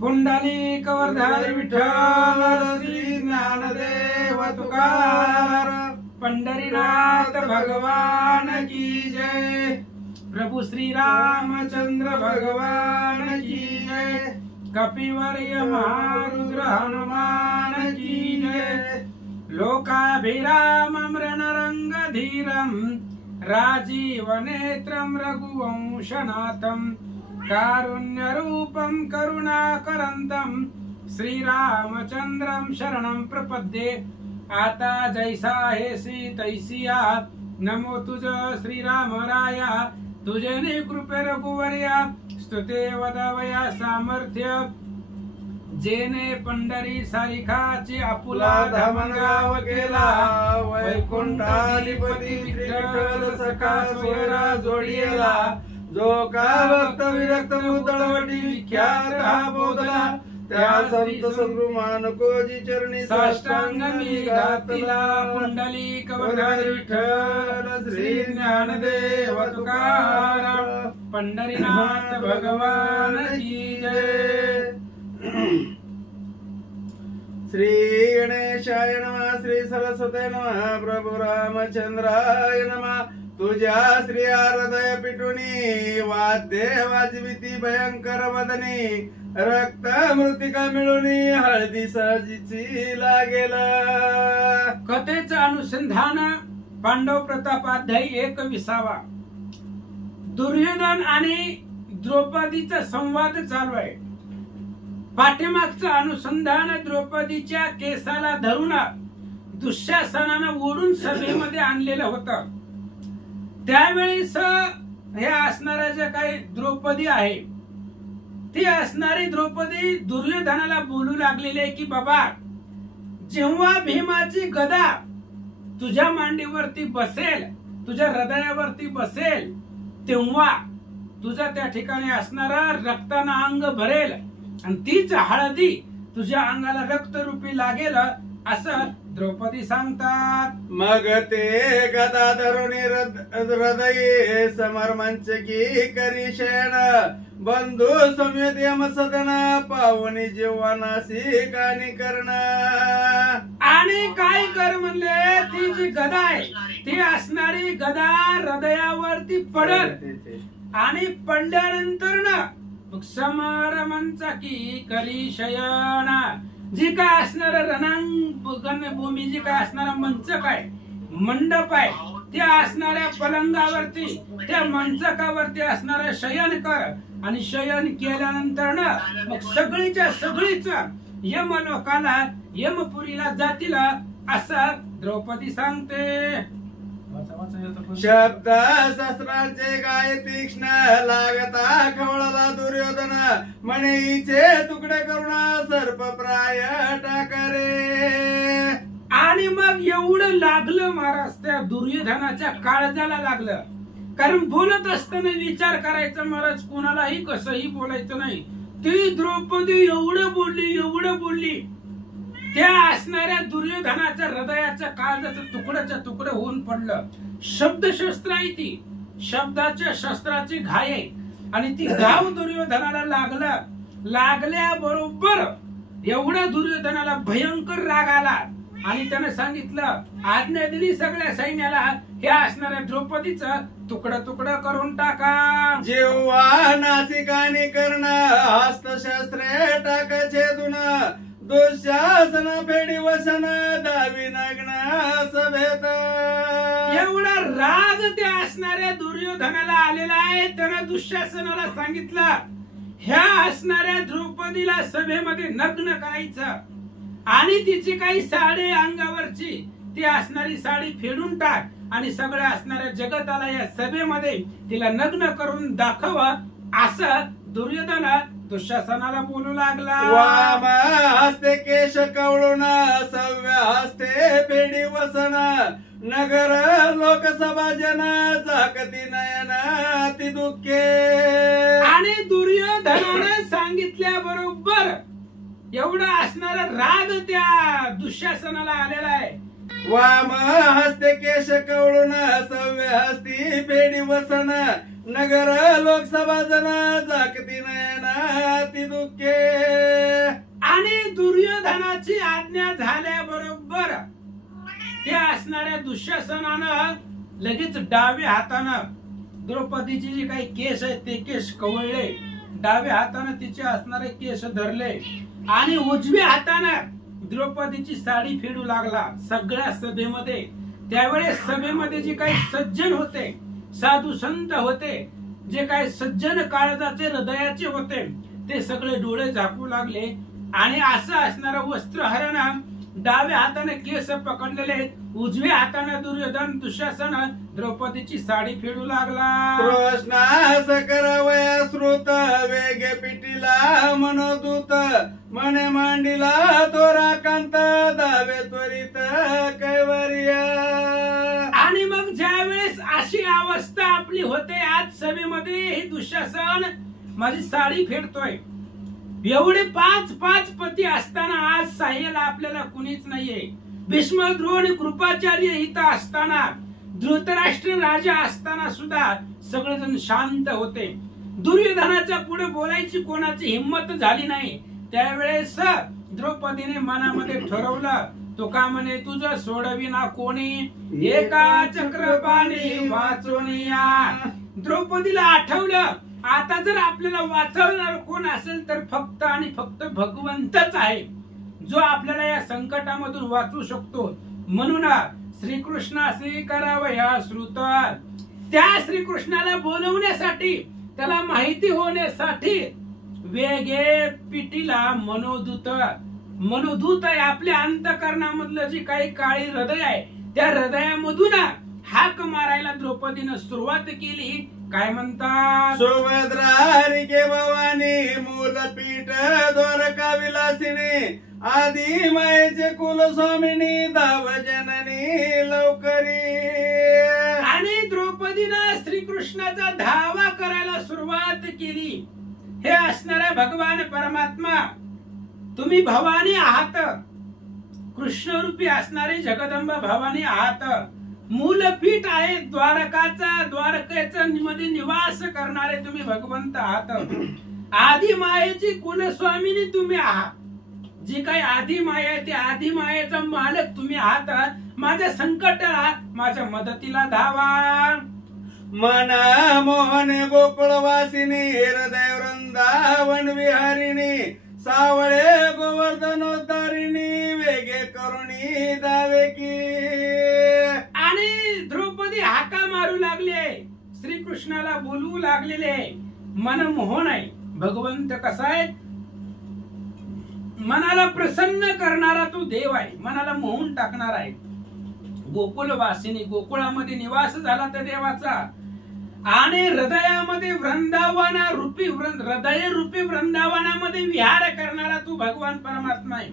पुंडलिक वरदारी विठ्ठल श्री ज्ञानदेव तुकार पंढरीनाथ भगवान की जय। प्रभु श्री रामचंद्र भगवान की जय। कपिवर्य महारुद्र हनुमान की जय। लोकाभिरामं रणरंगधीरं राजीव नेत्रं रघुवंशनाथं कारुण्यरूपं करुणाकरन्तं श्रीरामचंद्रं शरणं प्रपद्ये। आता जैसा हेसी तैसिया नमो तुझ श्रीराम राया। तुझे कृपे रघुवर्या स्तुते वदवया सामर्थ्य। जेने पंढरी सारिखाची आपुला धामगाव केला। वैकुंठाधिपती विठ्ठल सखा सोयरा जोडिला। जो का भक्त विरक्त मुदळवटी विख्यात हा बोधला। त्या संत सद्गुरु मानकोजी चरणी साष्टांग मी घातिला। पुंडलिक वरदारी विठ्ठल श्री ज्ञानदेव तुकाराम पंढरीनाथ भगवान की जय। श्री गणेशाय नमः। श्री सरस्वती नमः। प्रभु रामचंद्राय नमः। तुझ्या श्री हृदय पिटुनी वाद्य वाजविती भयंकर वदनी। रक्त मृतिका मिळुनी हळदी सहजीची लागेल। कथेचं अनुसंधान पांडव प्रतापाध्यायी 21. दुर्योधन आणि द्रौपदीचा संवाद चालू आहे। पाठीमागचं अनुसंधान द्रौपदीच्या केसाला धरून दुःशासनानं ओढून सभेमध्ये आणलेलं होतं। त्यावेळेस हे असणाऱ्या ज्या काही द्रौपदी आहे ती असणारी द्रौपदी दुर्योधनाला बोलू लागलेली आहे की बाबा जेव्हा भीमाची गदा तुझ्या मांडीवरती बसेल, तुझ्या हृदयावरती बसेल, तेव्हा तुझा त्या ठिकाणी असणारा रक्तानं अंग भरेल आणि तीच हळदी तुझ्या अंगाला रक्तरूपी लागेल असं द्रौपदी सांगतात। मग ते गदा धरुणी हृदये समर्मंच की करी शयन। बंधू समेत यम सदन पावनी जीवनासी कानी करण। आणि काय कर म्हणले ती जी गदा आहे ती असणारी गदा हृदयावरती पडल आणि पडल्यानंतर ना मग समरमंचा की करी शयन। जी काय असणार रणभूमी, जी काय असणारा मंच काय मंडप आहे त्या असणाऱ्या पलंगावरती त्या मंचकावरती असणारा शयन कर। आणि शयन केल्यानंतर ना मग सगळीच्या सगळीच यमलोकाला यमपुरीला जातील असं द्रौपदी सांगते। शब्द शस्त्रांचे गाय तीक्ष्ण लागता खवळला दुर्योधन। म्हणीचे तुकडे करून सर्प प्राय टाकरे। आणि मग एवढं लागलं महाराज त्या दुर्योधनाच्या काळजाला लागलं। कारण बोलत असताना विचार करायचा महाराज, कोणालाही कसंही बोलायचं नाही। ती द्रौपदी एवढं बोलली त्या असणाऱ्या दुर्योधनाच्या हृदयाच्या काळजाचं तुकड्याच्या तुकडे होऊन पडलं। शब्दशस्त्र आहे ती, शब्दाच्या शस्त्राची घाय आहे आणि ती गाव दुर्योधनाला लागल्याबरोबर एवढ्या दुर्योधनाला भयंकर राग आला आणि त्याने सांगितलं, आज्ञा दिली सगळ्या सैन्याला हे असणाऱ्या द्रौपदीचं तुकडं करून टाका। जेव्हा नासिकाने कर्ण हस्तशस्त्रे टाक छेदून। दुःशासन फेडी वसन दावी नग्न सभेत। एवढा राग त्या असणाऱ्या दुर्योधनाला आलेला आहे। त्यानं दुःशासनाला सांगितलं ह्या असणाऱ्या द्रौपदीला सभेमध्ये नग्न करायचं आणि तिची काही साडी अंगावरची ती असणारी साडी फेडून टाक आणि सगळ्या असणाऱ्या जगताला या सभेमध्ये तिला नग्न करून दाखव असं दुर्योधन दुःशासनाला बोलू लागला। वाम हस्ते केश कवळून सव्य हस्ते फेडी वसन। नगर लोकसभा जन जागती नयन अति दुःखे। आणि दुर्योधनाने सांगितल्याबरोबर एवढा असणारा राग त्या दुःशासनाला आलेला आहे। वाम हस्ते केश कवळून सव्य हस्ती फेडी वसन। नगर लोकसभा जन जागती नयन अति दुःखे। दुःशासनानं लगेच डाव्या हातानं द्रौपदीची जी काही केस आहेत ते केस कवळले, डाव्या हातानं तिचे असणारे केस धरले आणि उजव्या हातानं द्रौपदीची साडी फेडू लागला सगळ्या सभेमध्ये. त्यावेळेस सभेमध्ये जे काही सज्जन होते, साधू संत होते, जे काही सज्जन काळजाचे हृदयाचे होते, ते सगळे डोळे झाकू लागले आणि असं असणारं वस्त्रहरण डाव्या हाताने केस पकडलेले, उजव्या हाताने दुर्योधन दुःशासन द्रौपदीची साडी फेडू लागला. कृष्णास करावया श्रुत वेगे पिटीला मनोदूत मने मांडीला तोरा कांत दावे त्वरित कैवर्य. आणि मग ज्यावेळेस अशी अवस्था आपली होते, आज सभेमध्ये हे दुःशासन माझी साडी फेडतोय, एवढे 5 पती असताना आज साह्याला आपल्याला कुणीच नाहीये. भीष्म द्रोण कृपाचार्य इथं असताना, धृतराष्ट्र राजा असताना सुद्धा सगळेजण शांत होते. दुर्योधनाच्या पुढे बोलायची कोणाची हिंमत झाली नाही. त्यावेळेस द्रौपदीने मनामध्ये ठरवलं, तो का म्हणे तुझं सोडविना कोणी एका चक्रपाणी वाचून या. द्रौपदीला आठवलं, आता जर आपल्याला वाचवणार कोण असेल तर फक्त आणि फक्त भगवंतच आहे, जो आपल्याला या संकटामधून वाचू शकतो. म्हणून श्रीकृष्णाशी करावया श्रुत. त्या श्रीकृष्णाला बोलवण्यासाठी, त्याला माहिती होण्यासाठी वेगे पिटीला मनोदूत. मनोदूत आहे आपल्या अंतःकरणामधलं जे काही काळी हृदय आहे, त्या हृदयामधून हाक मारायला द्रौपदीनं सुरुवात केली. काय म्हणतात? सुभद्रारिके भवानी मूलपीठ द्वारका विलासिनी आदि मायेचे कुलस्वामिनी धाव जननी लवकरी. आणि द्रौपदीनं श्रीकृष्णाचा धावा करायला सुरुवात केली. हे असणारा भगवान परमात्मा, तुम्ही भवानी आहात, कृष्ण रूपी असणारे जगदंबा भवानी आहात. मूलपीठ आहे द्वारकेचा मध्ये निवास करणारे तुम्ही भगवंत आहात. आदि मायेची कुलस्वामिनी तुम्ही आहात. जी काही आदि माया आहे, ती आदि मायेचा मालक तुम्ही आहात. माझ्या संकटाला, माझ्या मदतीला धावा. मना मोहने गोकुळवासिनी हृदय वृंदावन विहारिणी सावळे गोवर्धनोद्धारिणी वेगे करुणी दावे की. आणि द्रौपदी हाका मारू लागले, श्रीकृष्णाला बोलवू लागलेले. मनमोहन आहे भगवंत. कसा आहे? मनाला प्रसन्न करणारा तो देव आहे, मनाला मोहून टाकणारा आहे. गोकुलवासिनी, गोकुळामध्ये निवास झाला त्या देवाचा. आणि हृदयामध्ये वृंदावन रूपी, हृदय रूपी वृंदावनामध्ये विहार करणारा तू भगवान परमात्मा आहे.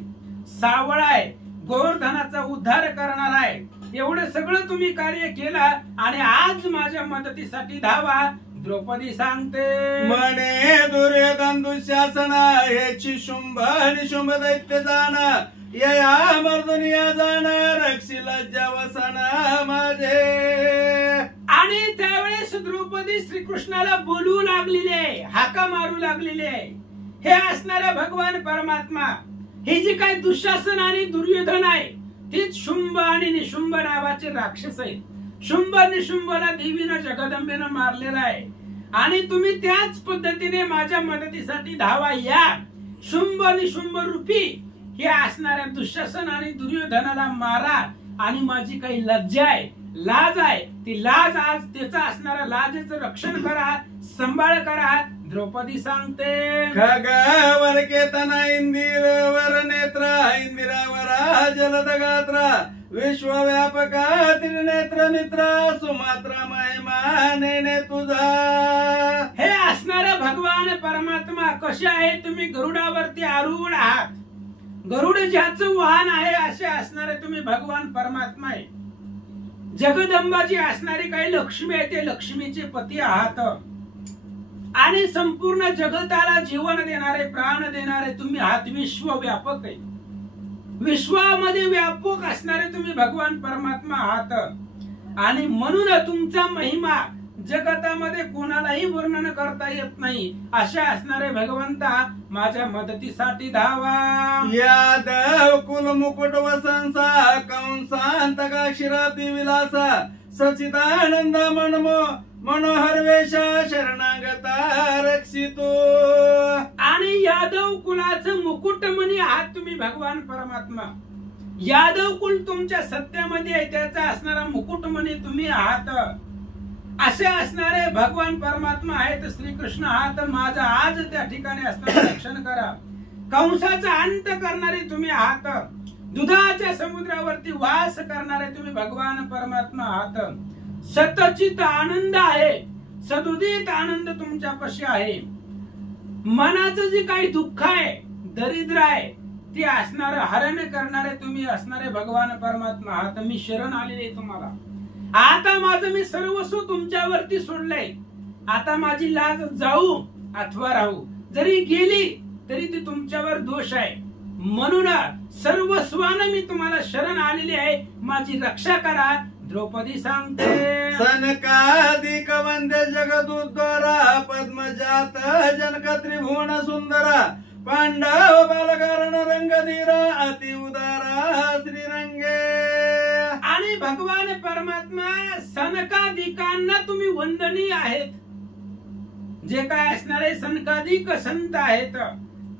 सावळा आहे, गोवर्धनाचा उद्धार करणारा आहे. एवढं सगळं तुम्ही कार्य केलं आणि आज माझ्या मदतीसाठी धावा. द्रौपदी सांगते, म्हणे दुर्योधन दुःशासन याची शुंभ निशुंभ दैत्य जाण या मर्दुनिया जाण रक्षी लज्जावसन माझे. आणि त्यावेळेस द्रौपदी श्रीकृष्णाला बोलू लागलेले, हाका मारू लागलेले. हे असणारा भगवान परमात्मा, हे जे काही दुःशासन आणि दुर्योधन आहे, तेच शुंभ आणि निशुंभ नावाचे राक्षस आहेत. शुंभ निशुंभला देवीनं जगदंबेनं मारलेला आहे. आणि तुम्ही त्याच पद्धतीने माझ्या मदतीसाठी धावा या. शुंभ निशुंभ रूपी हे असणाऱ्या दुःशासन आणि दुर्योधनाला मारा. आणि माझी काही लज्जा आहे, लाज आहे, ती लाज आज त्याचा असणाऱ्या लाजेचं रक्षण करा, सांभाळ करा. द्रौपदी सांगते, खगावर केतना इंदिरावर नेत्र इंदिरावर जलद गात्र विश्वव्यापका त्रिनेत्र मित्र सुमात्रा महिमा नेने तुझा. हे असणारा भगवान परमात्मा कसे आहे? तुम्ही गरुडावरती आरूढ आहात. गरुड ज्याचं वाहन आहे असे असणारे तुम्ही भगवान परमात्मा आहे. जगदंबाची असणारी काही लक्ष्मी आहे, ते लक्ष्मीचे पती आहात. आणि संपूर्ण जगताला जीवन देणारे, प्राण देणारे तुम्ही आहात. विश्वव्यापक आहे, विश्वामध्ये व्यापक असणारे तुम्ही भगवान परमात्मा आहात. आणि म्हणून तुमचा महिमा जगतामध्ये कोणालाही वर्णन करता येत नाही अशा असणारे भगवंता माझ्या मदतीसाठी धावा. यादव कुल मुकुट वसंसा कंसांतका क्षीराब्दी विलासा सचिदानंद मनोहर वेशा शरणागता रक्षितो. आणि यादव कुलाचं मुकुटमणी आहात तुम्ही भगवान परमात्मा. यादव कुल तुमच्या सत्यामध्ये आहे, त्याचा असणारा मुकुटमणी तुम्ही आहात. असे असणारे भगवान परमात्मा आहेत श्रीकृष्ण आहात. माझं आज त्या ठिकाणी असणारे रक्षण करा. कंसाचा अंत करणारे तुम्ही आहात. दुधाच्या समुद्रावरती वास करणारे तुम्ही भगवान परमात्मा आहात. सतचित आनंद आहे, सदुदित आनंद तुमच्यापाशी आहे. मनाचं जे काही दुःख आहे, दरिद्र आहे, ते असणारे हरण करणारे तुम्ही असणारे भगवान परमात्मा आहात. मी शरण आलेले तुम्हाला. आता माझं मी सर्वस्व तुमच्यावरती सोडलंय. आता माझी लाज जाऊ अथवा राहू, जरी गेली तरी ती तुमच्यावर दोष आहे. म्हणून सर्वस्वानं मी तुम्हाला शरण आलेली आहे. माझी रक्षा करा. द्रौपदी सांगते, सनकादिक वंद्य जगदुद्धारा पद्मजात जनक त्रिभुवन सुंदरा पांडव बालकारण रंगधीरा अति उदारा श्रीरंगे. आणि भगवान परमात्मा सनकादिकांना तुम्ही वंदनीय आहेत. जे काय असणारे सनकादिक संत आहेत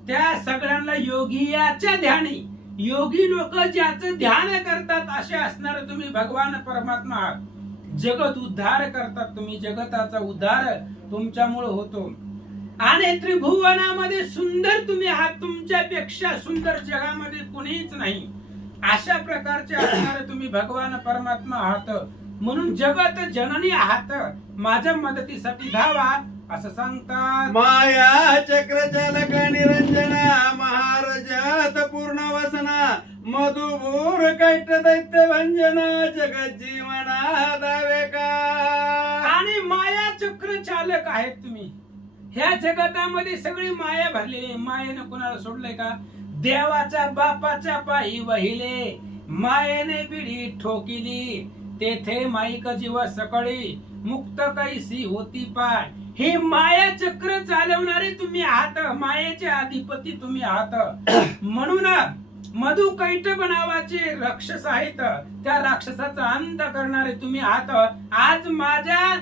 त्या सगळ्यांना योगियाच्या ध्यानी, योगी लोक ज्याचं ध्यान करतात असे असणारे तुम्ही भगवान परमात्मा आहात. जगत उद्धार करतात तुम्ही. जगताचा उद्धार तुमच्यामुळे होतो. आणि त्रिभुवनामध्ये सुंदर तुम्ही आहात. तुमच्यापेक्षा सुंदर जगामध्ये कुणीच नाही. अशा प्रकारचे असणारे तुम्ही भगवान परमात्मा आहात. म्हणून जगत जननी आहात. माझ्या मदतीसाठी धावा असं सांगतात. माया चक्र चालक निरंजना महाराजात पूर्ण वसना मधुभूर कैट दैत्य भंजना जगत जीवना दावे का. आणि माया चक्र चालक आहेत तुम्ही. ह्या जगतामध्ये सगळी माया भरलेली. मायेनं कुणाला सोडलंय का? देवाच्या बापाच्या पायी वहिले मायेने बिडी ठोकिली. तेथे माईक जीव सकळी मुक्त कैसी होती पाय. हे माया चक्र चालवणारे तुम्ही आहात. मायेचे अधिपती तुम्ही आहात. म्हणून मधुकैट बनावाचे राक्षस आहेत. त्या राक्षसाचा अंत करणारे तुम्ही आहात. आज माझ्या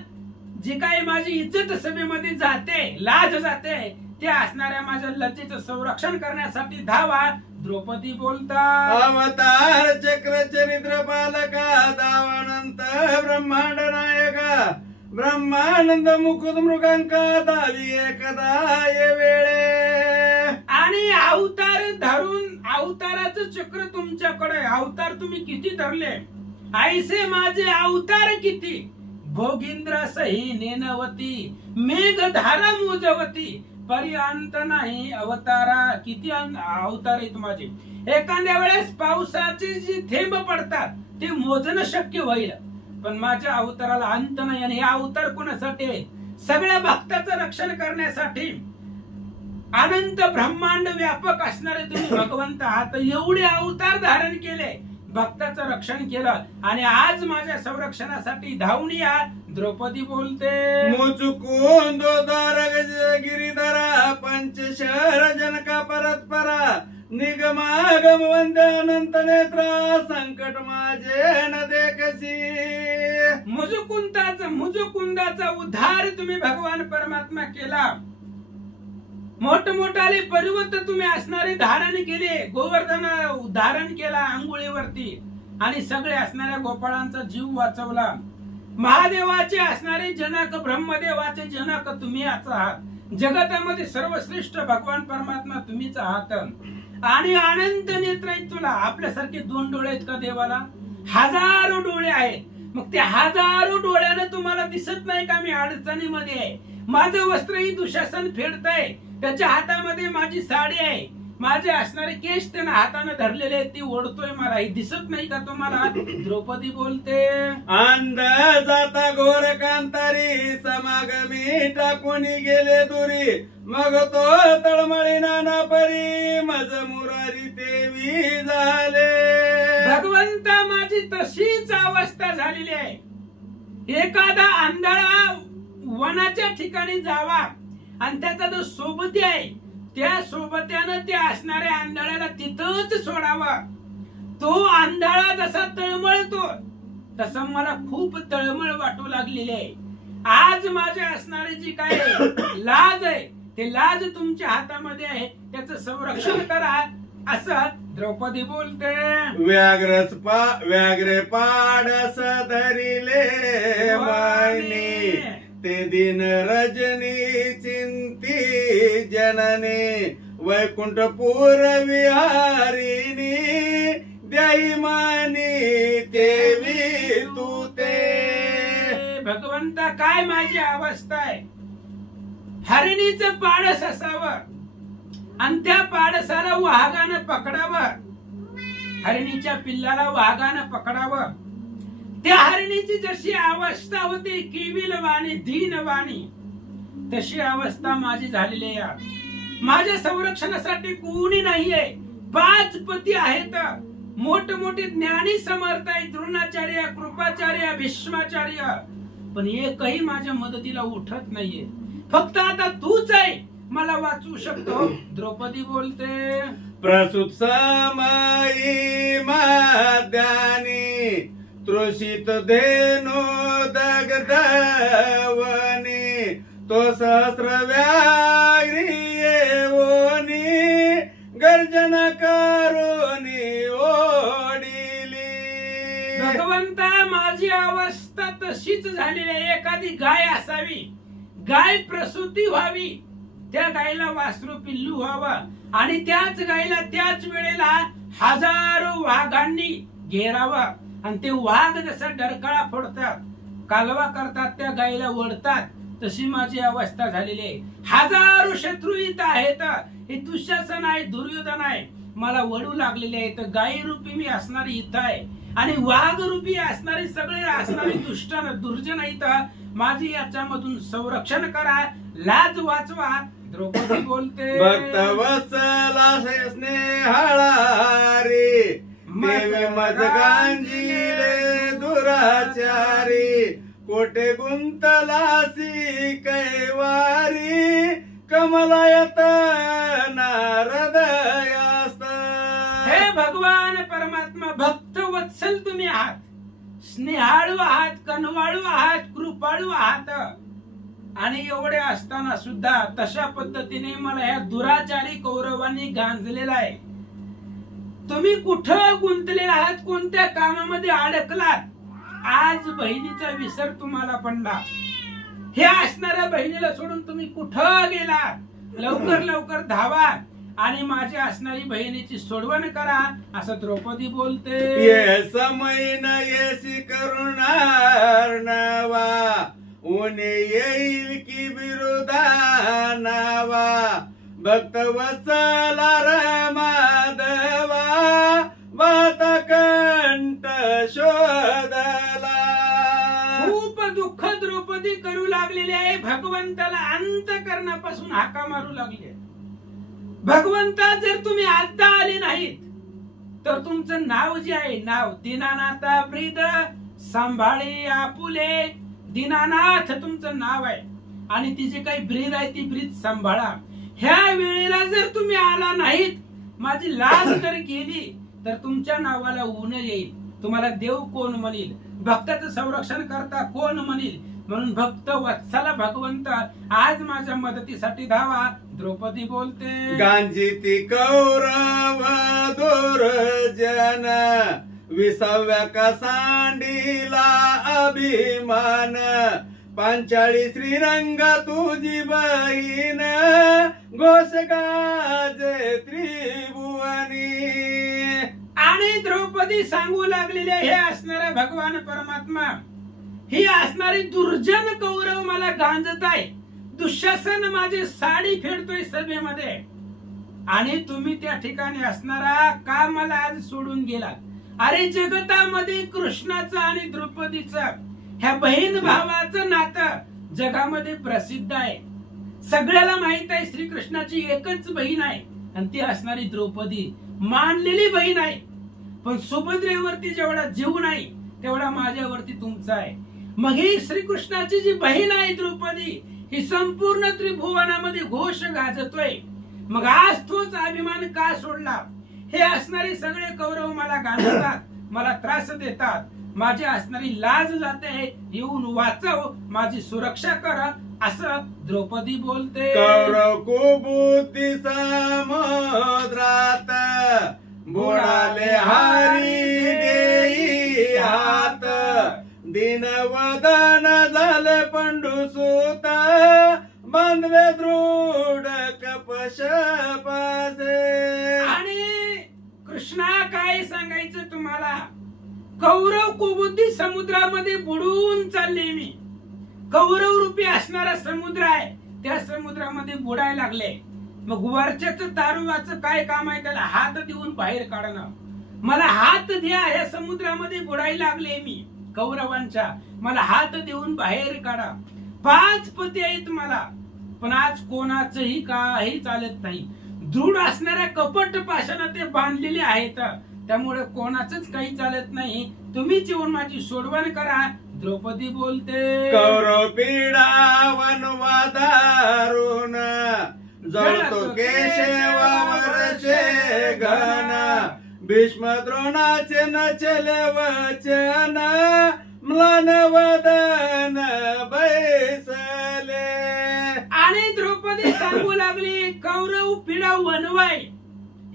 जी काही माझी इज्जत सभेमध्ये जाते, लाज जाते, ते असणाऱ्या माझ्या लज्जेचं संरक्षण करण्यासाठी धावा. द्रौपदी बोलतात, अवतार चक्र चरित्र पालका दावानंत ब्रह्मांड नायका ब्रह्मानंद मुकुद मृगांका दावी एकदा ये वेळे. आणि अवतार धरून अवताराचं चक्र तुमच्याकडे. अवतार तुम्ही किती धरले? ऐसे माझे अवतार किती. भोगिंद्र सही नेनवती मेघधारा मोजवती पर्यंत नाही अवतारा. किती अवतार आहेत माझे. एखाद्या वेळेस पावसाचे जे थेंब पडतात ते मोजणं शक्य होईल, पण माझ्या अवताराला अंत नाही. आणि हे अवतार कोणासाठी आहे? सगळ्या भक्ताचं रक्षण करण्यासाठी. अनंत ब्रह्मांड व्यापक असणारे तुम्ही भगवंत आहात. एवढे अवतार धारण केले, भक्ताचं रक्षण केलं, आणि आज माझ्या संरक्षणासाठी धावून या. द्रौपदी बोलते, मुचुकून गिरीधरा पंचशर जनका परत्परा निगमागम वंदे अनंत नेत्रा संकट माझे न देखसी. मुजुकुंदाचा उद्धार तुम्ही भगवान परमात्मा केला. मोठमोठाले पर्वत तुम्ही असणारे धारण केले. गोवर्धन धारण केला अंघोळीवरती, आणि सगळे असणाऱ्या गोपाळांचा जीव वाचवला. महादेवाचे असणारे जनक, ब्रह्मदेवाचे जनक तुम्ही आहात. जगतामध्ये सर्वश्रेष्ठ भगवान परमात्मा तुम्हीच आहात. आणि अनंत नेत्र आहेत तुला. आपल्यासारखे 2 डोळे आहेत का देवाला? हजारो डोळे आहेत. मग ते हजारो डोळ्यानं तुम्हाला दिसत नाही का मी अडचणीमध्ये आहे? माझं वस्त्र ही दुःशासन फेडतंय. त्याच्या हातामध्ये माझी साडी आहे. माझे असणारे केस त्यानं हाताने धरलेले आहेत, ती ओढतोय मला. ही दिसत नाही का तुम्हाला? द्रौपदी बोलते, अंध जाता घोर कांतारी समागमी टाकून गेले दुरी मग तो तळमळी नाना परी मज मुरारी तेवी झाले. भगवंता माझी तशीच अवस्था झालेली आहे. एखादा आंधळा वनाच्या ठिकाणी जावा आणि त्याचा जो सोबती आहे त्या सोबत्यानं त्या असणाऱ्या आंधळ्याला तिथंच सोडावा. तो आंधळा जसा तळमळतो तसं मला खूप तळमळ वाटू लागलेली आहे. आज माझ्या असणारी जी काय लाज आहे ते लाज तुमच्या हातामध्ये आहे, त्याचं संरक्षण करा असं द्रौपदी बोलते. व्याघ्रे पाडस धरिले मायनी ते दिन रजनी चिंती जननी वैकुंठपूर विहारिणी द्याई मानी देवी तू ते. भगवंता काय माझी अवस्था आहे. हरिणीचं पाडस असावं आणि त्या पाडसाला वाघानं पकडावं, हरिणीच्या पिल्लाला वाघानं पकडावं. त्या हरिणीची जशी अवस्था होती किविलवाणी दीनवाणी तशी अवस्था माझी झालेली आहे. माझ्या संरक्षणासाठी कोणी नाहीये. 5 पती आहेत, मोठमोठे ज्ञानी समर्थ आहे, द्रोणाचार्य, कृपाचार्य, भीष्माचार्य, पण एकही माझ्या मदतीला उठत नाहीये. फक्त आता तूच आहे मला वाचवू शकतो. द्रौपदी बोलते. प्रसूत समयी मध्यानी तृषित धेनो दग्धवनी तो सहस्र व्याघ्री येवोनी गर्जन करोनी ओढिली. भगवंता माझी अवस्था तशीच झालेली आहे. एखादी गाय असावी, गाय प्रसूती व्हावी, त्या गायला वासरू पिल्लू व्हावं आणि त्याच गायला त्याच वेळेला हजारो वाघांनी घेरावं आणि ते वाघ जसा डरकाळा फोडतात, कालवा करतात, त्या गायीला ओढतात, तशी माझी अवस्था झालेली आहे. हजारो शत्रू इथं आहेत. हे दुःशासन आहे, दुर्योधन आहे, मला वडू लागलेले आहेत. गायी रूपी मी असणारी इथं आहे आणि वाघ रूपी असणारी सगळे असणारी दुष्ट दुर्जन इथं. माझी याच्यामधून संरक्षण करा, लाज वाचवा. द्रौपदी बोलते. भक्त वत्सला स्नेहाळारी देवी मज गांजीले दुराचारी कोटे गुंतलासी कैवारी कमलायत नारदयास्त. हे भगवान परमात्मा, भक्त वत्सल तुम्ही आहात, स्नेहाळू आहात, कनवाळू आहात, कृपाळू आहात आणि एवढे असताना सुद्धा तशा पद्धतीने मला या दुराचारी कौरवांनी गांजलेला आहे. तुम्ही कुठं गुंतले आहात, कोणत्या कामामध्ये अडकलात. आज बहिणीचा विसर तुम्हाला पडला. हे असणाऱ्या बहिणीला सोडून तुम्ही कुठं गेला. लवकर लवकर धावा आणि माझ्या असणारी बहिणीची सोडवण करा असं द्रौपदी बोलते. ये समय न येसी करुणार नवा उने येईल की विरोधा नावा भक्त वत्सला र माधवा वात कंठ शोधला. खूप दुःख द्रौपदी करू लागलेली आहे. भगवंताला अंतःकरणापासून हाका मारू लागली. भगवंता जर तुम्ही आता आले नाहीत तर तुमचं नाव जे आहे, नाव दीनानाथा ब्रीद सांभाळे आपुले, दीनानाथ तुमचं नाव आहे आणि ती जी काही ब्रीद आहे ती ब्रीद सांभाळा. ह्या वेळेला जर तुम्ही आला नाहीत, माझी लाज जर केली तर तुमच्या नावाला ऊन येईल. तुम्हाला देव कोण म्हणेल, भक्ताचं संरक्षण करता कोण म्हणेल. म्हणून भक्त वत्सला भगवंत आज माझ्या मदतीसाठी धावा. द्रौपदी बोलते. गांजीती कौरव दुर्जन विसाव्या का सांडीला अभिमान पांचाळी श्रीरंग तुझी बहीण घोष गाजे त्रिभुवनी. आणि द्रौपदी सांगू लागलेले हे असणारे भगवान परमात्मा, ही असणारी दुर्जन कौरव मला गांजत आहे. दुःशासन माझी साडी फेडतोय सभेमध्ये आणि तुम्ही त्या ठिकाणी असणारा का मला आज सोडून गेला. अरे जगतामध्ये कृष्णाचं आणि द्रौपदीचं ह्या बहीण भावाचं नातं जगामध्ये प्रसिद्ध आहे. सगळ्याला माहित आहे श्रीकृष्णाची एकच बहीण आहे आणि ती असणारी द्रौपदी मानलेली बहीण आहे. पण सुभद्रेवरती जेवढा जीव नाही तेवढा माझ्यावरती तुमचा आहे. मग ही श्रीकृष्णाची जी बहीण आहे द्रौपदी, ही संपूर्ण त्रिभुवनामध्ये घोष गाजतोय. मग आज तोच अभिमान का सोडला? हे असणारे सगळे कौरव मला गाजवतात, मला त्रास देतात, माझी असणारी लाज जाते, येऊन वाचव, माझी सुरक्षा कर, असं द्रौपदी बोलते. कौरव कुबुद्धी समुद्रात बुडाले हरी देई हात, दीनवदन झाले पंडुसूत, बांधले दृढ कपशपासे. आणि कृष्णा काय सांगायचं तुम्हाला, कौरव कुबुद्धी समुद्रामध्ये बुडून चालले मी. कौरव रूपी असणारा समुद्र आहे, त्या समुद्रामध्ये बुडायला लागले. मग वरच्याच तारुवाचं काय काम आहे? त्याला हात देऊन बाहेर काढणं. मला हात द्या, या समुद्रामध्ये बुडायला लागले मी कौरवांच्या, मला हात देऊन बाहेर काढा. 5 पती आहेत मला, पण आज कोणाचंही काही चालत नाही. दृढ असणाऱ्या कपट पाशाने ते बांधलेले आहेत, त्यामुळे कोणाचंच काही चालत नाही. तुम्हीच येऊन माझी सोडवण करा, द्रौपदी बोलते. कौरव पीडा वनवादारुण, जळतो केशवावरचे घन, भीष्म द्रोणाचे नचले वचन, म्लान वदन बैसले. आणि द्रौपदी सांगू लागली, कौरव पीडा वनवाय,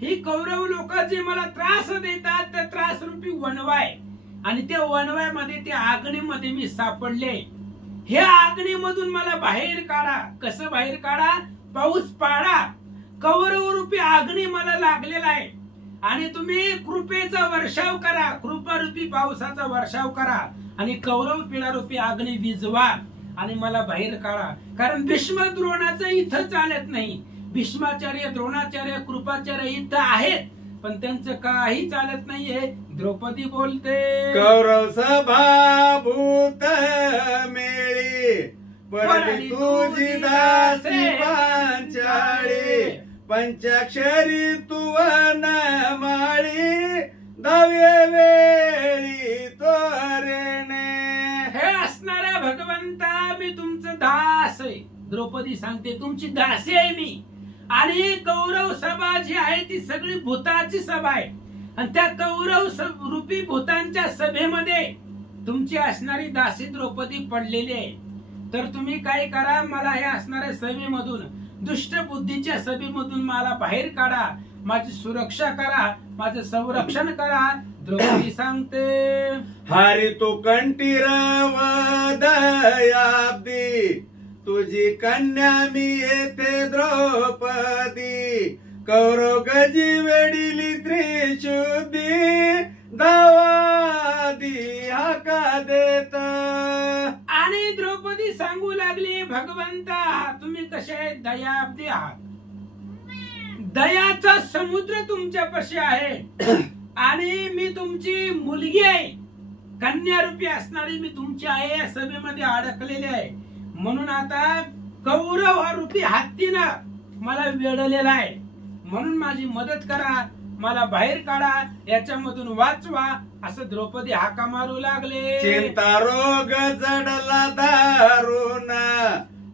ही कौरव लोक जे मला त्रास देतात, त्या त्रास रूपी वनवाय. आणि त्या वनवायमध्ये, त्या आग्नीमध्ये मी सापडले. हे आग्नीमधून मला बाहेर काढा. कसं बाहेर काढा? पाऊस पाडा. कौरव रूपी अग्नी मला लागलेला आहे, आणि तुम्ही कृपेचा वर्षाव करा, कृपारूपी पावसाचा वर्षाव करा, आणि कौरव पीडा रूपी अग्नी विझवा आणि मला बाहेर काढा. कारण भीष्म द्रोणाचं इथं चालत नाही. भीष्माचार्य, द्रोणाचार्य, कृपाचार्य इथं आहेत, पण त्यांचं काही चालत नाहीये. द्रौपदी बोलते. कौरव सभाभूत मेळी, पडली तुझी दासी पांचाळी, पंचाक्षरी तुवन माळी, 10व्या वेळी तोरणे. हे असणाऱ्या भगवंता, मी तुमचं दास आहे. द्रौपदी सांगते, तुमची दासी आहे मी. आणि कौरव सभा जी आहे ती सगळी भूताची सभा आहे, आणि त्या कौरव रूपी भूतांच्या सभेमध्ये तुमची असणारी दासी द्रौपदी पडलेली आहे. तर तुम्ही काय करा, मला हे असणाऱ्या सभेमधून, दुष्ट बुद्धीच्या सभेमधून मला बाहेर काढा, माझी सुरक्षा करा, माझं संरक्षण करा. द्रौपदी सांगते. हरी तू कंठीर वदयाब्दी, तुझी कन्या मी येथे द्रौपदी, कौरव गजी वेडिली त्रिशुद्धी, दावादी हाका देत. आणि द्रौपदी सांगू लागली, भगवंता तुम्ही कसे दयाब्दी आहात. दयाचा समुद्र तुमच्यापाशी आहे, आणि मी तुमची मुलगी आहे, कन्यारूपी असणारी मी तुमची आहे, या सभेमध्ये अडकलेले आहे. म्हणून आता कौरव हा रूपी हत्तीनं मला वेढलेला आहे, म्हणून माझी मदत करा, मला बाहेर काढा, याच्यामधून वाचवा, असं द्रौपदी हाका मारू लागले. चिंता रोग जडला दारुण,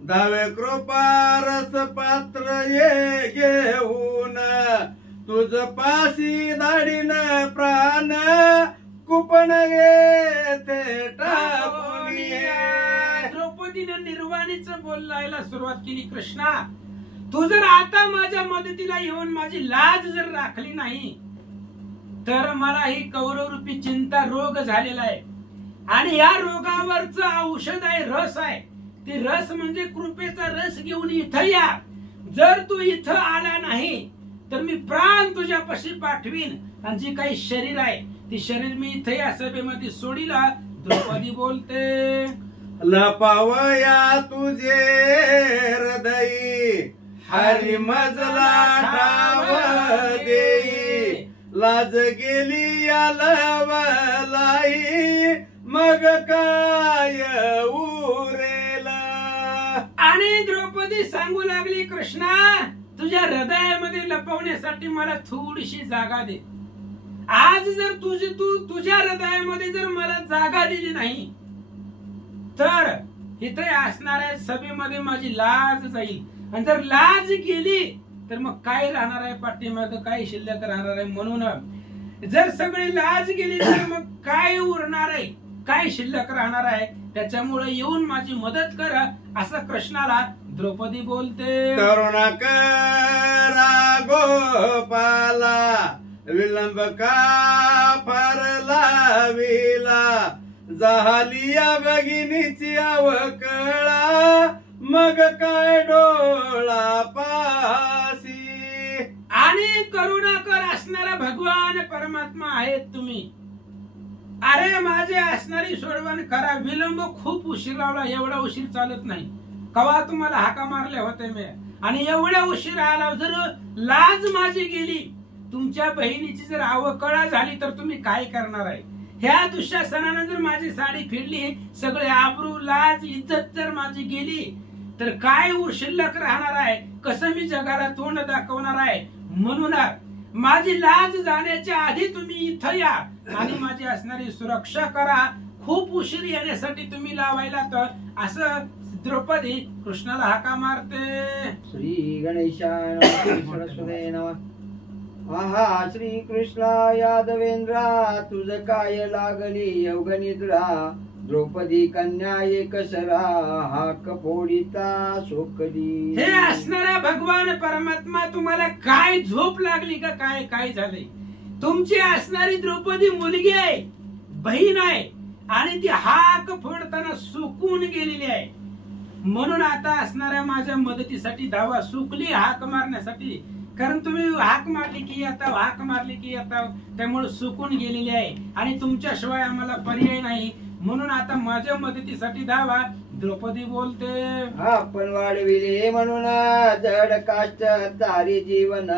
दावे कृपा रस पात्र ये घेऊन, तुझ पासी दाढीन प्राण, कुपण येथे टाकून ये. द्रौपदीने निर्वाणीचं बोलायला सुरुवात केली. कृष्णा, तू जर आता माझ्या मदतीला येऊन माझी लाज जर राखली नाही, तर मला ही कौरव रूपी चिंता रोग झालेला आहे, आणि या रोगावरचं औषध आहे, रस आहे. ते रस म्हणजे कृपेचा रस घेऊन इथं या. जर तू इथं आला नाही तर मी प्राण तुझ्यापाशी पाठवीन, आणि जी काही शरीर आहे ती शरीर मी इथे या सभेमध्ये सोडीला. द्रौपदी बोलते. लपावया तुझे हृदयी, हरी मजला ठाव देई, लाज गेली या लवलाई, मग काय उरेल. आणि द्रौपदी सांगू लागली, कृष्णा तुझ्या हृदयामध्ये लपवण्यासाठी मला थोडीशी जागा दे. आज जर तुझ्या हृदयामध्ये जर मला जागा दिली नाही, तर इथे असणाऱ्या सभेमध्ये माझी लाज जाईल, आणि जर लाज गेली तर मग काय राहणार आहे पाठीमाग, काय शिल्लक राहणार आहे. म्हणून जर सगळी लाज गेली तर मग काय उरणार आहे, काय शिल्लक राहणार आहे. त्याच्यामुळे येऊन माझी मदत कर असं कृष्णाला द्रौपदी बोलते. करुणा करा गोपाला विलंब का फार लाविला, झालिया भगिनीची अवकळा मग काय डोळा पासी. आणि करुणाकर असणारा भगवान परमात्मा आहेत तुम्ही. अरे माझे असणारी सोडवण करा. विलंब खूप उशीर लावला, एवढा उशीर चालत नाही. कवा तुम्हाला हाका मारल्या होते मी, आणि एवढ्या उशीर आला. जर लाज माझी गेली, तुमच्या बहिणीची जर अवकळा झाली तर तुम्ही काय करणार आहे. ह्या दुःशासनानं जर माझी साडी फिरली, सगळे आबरू लाज इज्जत जर माझी गेली तर काय शिल्लक राहणार आहे, कसं मी जगाला तोंड दाखवणार आहे. म्हणून माझी लाज जाण्याच्या आधी तुम्ही इथं या आणि माझी असणारी सुरक्षा करा. खूप उशीर येण्यासाठी तुम्ही लावायला तर असं द्रौपदी कृष्णाला हाका मारते. श्री गणेशाय नमः, सरस्वते नमः. आहा श्री कृष्णा यादवेंद्रा, तुझ काय लागली अवघनिद्रा, द्रौपदी कन्या एकसरा, हाक फोडिता शोकली. हे असणारा भगवान परमात्मा, तुम्हाला काय झोप लागली का, काय काय झालंय. तुमची असणारी द्रौपदी मुलगी आहे, बहीण आहे, आणि ती हाक फोडताना सुकून गेलेली आहे. म्हणून आता असणाऱ्या माझ्या मदतीसाठी धावा, सुकली हाक मारण्यासाठी. कारण तुम्ही हाक मारली की आता, हाक मारली की आता, त्यामुळे सुकून गेलेली आहे आणि तुमच्याशिवाय आम्हाला पर्याय नाही. म्हणून आता माझ्या मदतीसाठी धावा. द्रौपदी बोलते. आपण वाढविले म्हणून जड काष्ट तारी जीवन,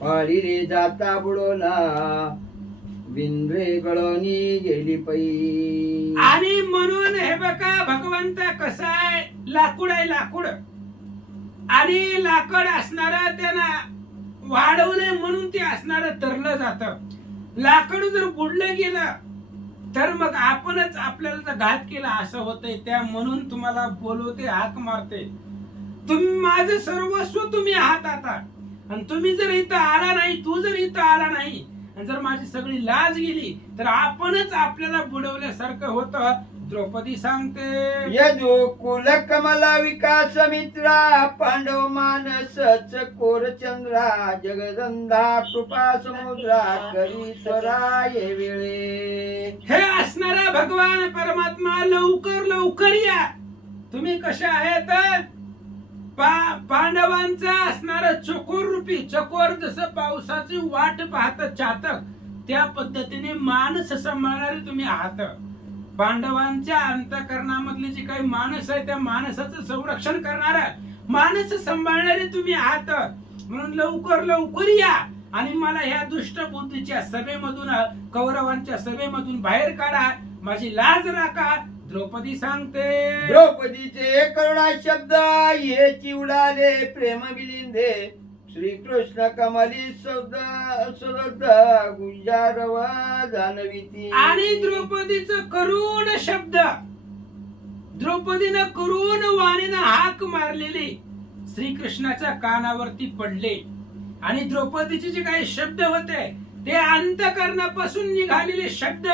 पाळीले जाता बुडोन, बिंद्रे गळोनी गेली पै. आणि म्हणून हे बघा भगवंत कसं आहे, लाकूड आहे लाकूड, आणि लाकड असणार त्यांना वाढवलंय म्हणून ते असणार तरलं जात. लाकड जर बुडलं गेलं तर मग आपणच आपल्याला घात केला असं होतंय. त्या म्हणून तुम्हाला बोलवते, हाक मारते. तुम्ही माझं सर्वस्व तुम्ही आहात आता, आणि तुम्ही जर इथं आला नाही, तू जर इथं आला नाही, आणि जर माझी सगळी लाज गेली तर आपणच आपल्याला बुडवल्यासारखं होतं. द्रौपदी सांगते. यदु कुल कमला विकास मित्रा, पांडव मानस चकोर चंद्रा, जगदंधा कृपा समुद्रा, करी स्वरा ये वेळे. हे असणारा भगवान परमात्मा, लवकर लवकर या. तुम्ही कशा आहेत. पांडवांचा असणारा चकोर रूपी, चकोर जसं पावसाची वाट पाहत चातक, त्या पद्धतीने मानस सांभाळणारे तुम्ही आहात. पांडवांच्या अंतःकरणामधले जे काही माणस आहे, त्या माणसाचं संरक्षण करणारा, माणस सांभाळणारे तुम्ही आहात. म्हणून लवकर लवकर या आणि मला ह्या दुष्ट बुद्धीच्या सभेमधून, कौरवांच्या सभेमधून बाहेर काढा. माझी लाज राखा. द्रौपदी सांगते. द्रौपदीचे करुणा शब्द हे चिवडाले प्रेम बिलिंदे, श्रीकृष्ण कमली सुदत गुंजारव जाणविती. आणि द्रौपदीचं करुण शब्द, द्रौपदीनं करुण वाणीनं हाक मारलेली श्रीकृष्णाच्या कानावरती पडले. आणि द्रौपदीचे जे काही शब्द होते ते अंतःकरणापासून निघालेले शब्द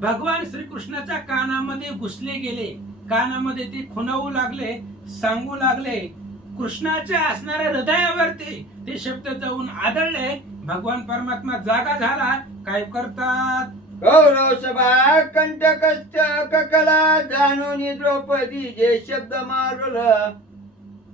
भगवान श्रीकृष्णाच्या कानामध्ये घुसले गेले. कानामध्ये ते खुणावू लागले, सांगू लागले. कृष्णाच्या असणाऱ्या हृदयावरती ते शब्द जाऊन आदळले. भगवान परमात्मा जागा झाला. काय करतात. कौरव सभा कंटकस्त ककला, जाणून द्रौपदी जे शब्द मारलं,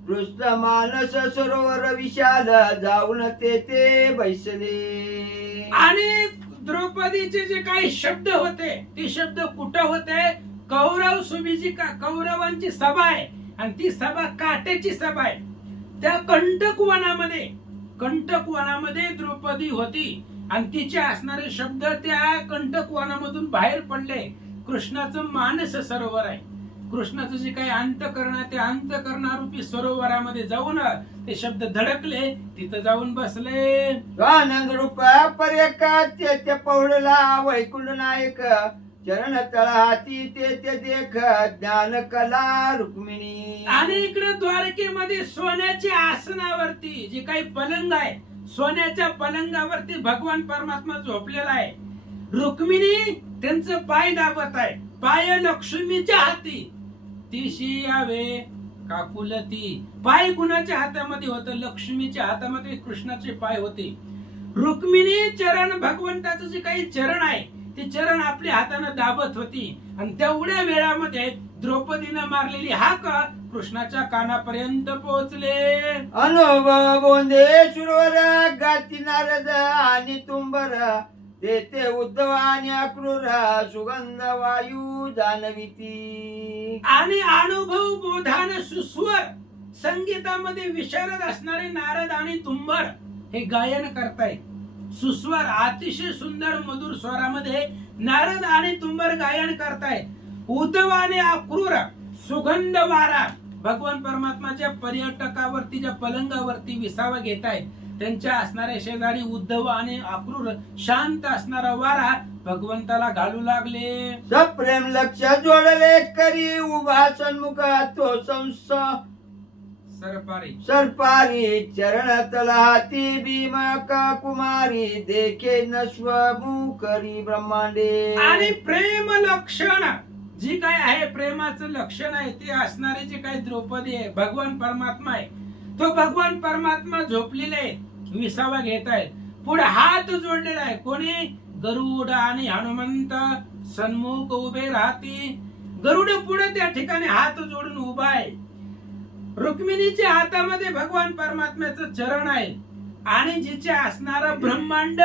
पृष्ठ मानस सरोवर विशाल, जाऊन ते बैसले. आणि द्रौपदीचे जे काही शब्द होते ते शब्द कुठं होते. कौरव सुबीजी कौरवांची सभा आहे, आणि ती सभा काट्याची सभा आहे. त्या कंटक वनामध्ये द्रौपदी होती, आणि तिचे असणारे शब्द त्या कंटक वनामधून बाहेर पडले. कृष्णाचं मानस सरोवर आहे, कृष्णाचं जे काही अंतःकरण आहे, ते अंतःकरणारूपी सरोवरामध्ये जाऊन ते शब्द धडकले, तिथं जाऊन बसले. आनंद रूप पर्यका ते पौडला वैकुंठ नायक, चरण तळहाती ते देख ज्ञान कला रुक्मिणी. आणि इकडे द्वारकेमध्ये सोन्याच्या आसनावरती जे काही पलंग आहे, सोन्याच्या पलंगावरती भगवान परमात्मा झोपलेला आहे. रुक्मिणी त्यांचं पाय दाबत आहे. पाय लक्ष्मीच्या हाती तिशी यावे काकुलती. पाय कुणाच्या हातामध्ये होतं? लक्ष्मीच्या हातामध्ये कृष्णाचे पाय होते. रुक्मिणी चरण, भगवंताचं जे काही चरण आहे ते चरण आपल्या हातानं दाबत होती. आणि तेवढ्या वेळामध्ये द्रौपदीनं मारलेली हाक कृष्णाच्या कानापर्यंत पोहोचले. अनुभव बोंदे सुरवर गाती नारद आणि तुंबर तेथे उद्धव आणि अक्रूर सुगंध वायू जाणविती. आणि अनुभव बोधान सुस्वर संगीतामध्ये विशारद असणारे नारद आणि तुंबर हे गायन करतायत. सुस्वर अतिशय सुंदर मधुर स्वरामध्ये नारद आणि तुंबर गायन करतायत. उद्धव आणि अक्रूर सुगंध वारा भगवान परमात्माच्या पर्यटकावरती, ज्या पलंगावरती विसावा घेत आहेत त्यांच्या असणाऱ्या शेजारी उद्धव आणि अक्रूर शांत असणारा वारा भगवंताला घालू लागले. सप्रेम लक्ष जोडले करी उभा सन्मुख तो संस सरपारी चरण तलहाती भीम कुमारी देखे नस्वमुखरी ब्रह्मांडे. आणि प्रेम लक्षण जी काय आहे, प्रेमाचं लक्षण आहे ते असणारे जे काही द्रौपदी आहे, भगवान परमात्मा आहे, तो भगवान परमात्मा झोपलेले आहे, विसावा घेत आहेत. पुढे हात जोडलेला आहे. कोणी? गरुड आणि हनुमंत सन्मुख उभे राहती. गरुड पुढे त्या ठिकाणी हात जोडून उभा आहे. रुक्मिणीच्या हातामध्ये भगवान परमात्म्याचं चरण आहे. आणि जिचे असणारं ब्रह्मांड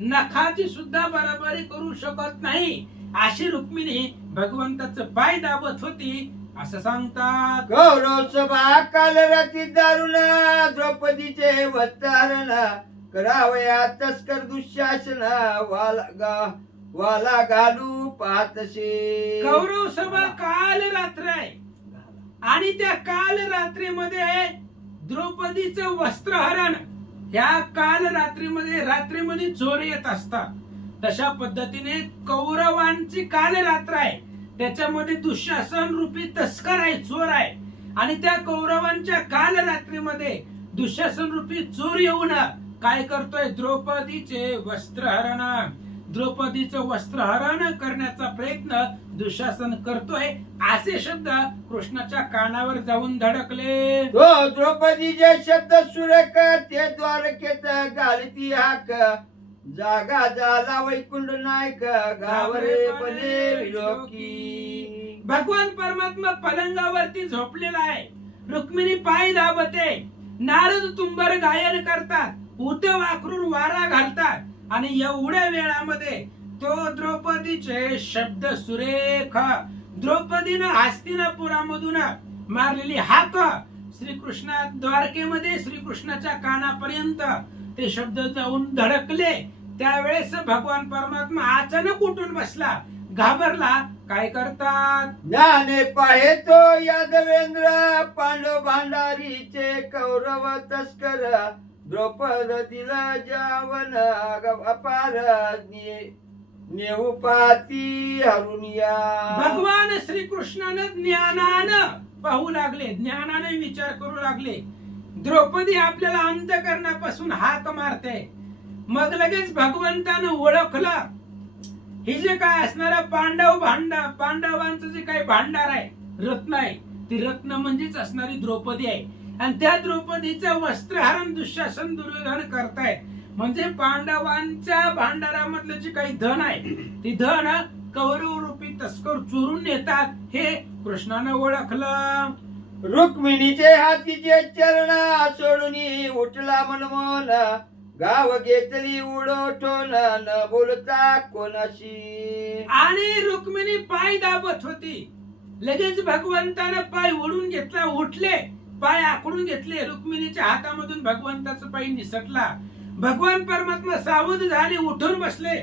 नखाची सुद्धा बराबरी करू शकत नाही अशी रुक्मिणी भगवंताचं पाय दाबत होती असं सांगतात. गौरव सभा काल राती दारुण द्रौपदीचे वत्तारण करावया तस्कर दुःशासन वाला घालू पाहतसे. गौरव सभा काल रात्र आहे आणि त्या काल रात्रीमध्ये द्रौपदीचं वस्त्रहरण, ह्या काल रात्रीमध्ये चोर येत असतात. तशा पद्धतीने कौरवांची काल रात्र आहे, त्याच्यामध्ये दुःशासन रूपी तस्कर आहे, चोर आहे. आणि त्या कौरवांच्या काल रात्रीमध्ये दुःशासन रूपी चोर येऊन काय करतोय? द्रौपदीचे वस्त्रहरण, द्रौपदीचं वस्त्रहरण करण्याचा प्रयत्न दुःशासन करतोय असे शब्द कृष्णाच्या कानावर जाऊन धडकले. द्रौपदीचे शब्द सुरेख ते द्वारकेत घालती हाक जागा झाला वैकुंठ नायक गावरे बने विलोकी. भगवान परमात्मा पलंगावरती झोपलेला आहे. रुक्मिणी पाय दाबते. नारद तुंबर गायन करतात. उद्धव अक्रूर वारा घालतात. आणि एवढ्या वेळामध्ये तो द्रौपदीचे शब्द सुरेख, द्रौपदीनं हस्तिनापुरामधून मारलेली हाक श्रीकृष्णा द्वारकेमध्ये श्रीकृष्णाच्या कानापर्यंत ते शब्द जाऊन धडकले. त्यावेळेस भगवान परमात्मा अचानक उठून बसला, घाबरला. काय करतात? ज्ञाने पाहे तो यादवेंद्र पांडव भांडारीचे कौरव तस्कर द्रौपदीला जावन अपार नेऊपाती हरुनिया. भगवान श्रीकृष्णानं ज्ञानानं पाहू लागले, ज्ञानाने विचार करू लागले. द्रौपदी आपल्याला अंतःकरणापासून हाक मारते. मग लगेच भगवंतानं ओळखलं हे जे काय असणारा पांडवांचं जे काही भांडार आहे, रत्न आहे, ती रत्न म्हणजेच असणारी द्रौपदी आहे. आणि त्या द्रौपदीचं वस्त्रहरण दुःशासन दुर्योधन करतायत. म्हणजे पांडवांच्या भांडारामधलं जे काही धन आहे ती धन कौरव रूपी तस्कर चोरून नेतात हे कृष्णानं ओळखलं. रुक्मिणीचे हातीचे चरण सोडून उठला मनमोहन गाव घेतली उडोठोन न बोलता कोणाशी. आणि रुक्मिणी पाय दाबत होती. लगेच भगवंतानं पाय ओढून घेतला, उठले, पाय आखडून घेतले. रुक्मिणीच्या हातामधून भगवंताचा पाय निसटला. भगवान परमात्मा सावध झाले, उठून बसले,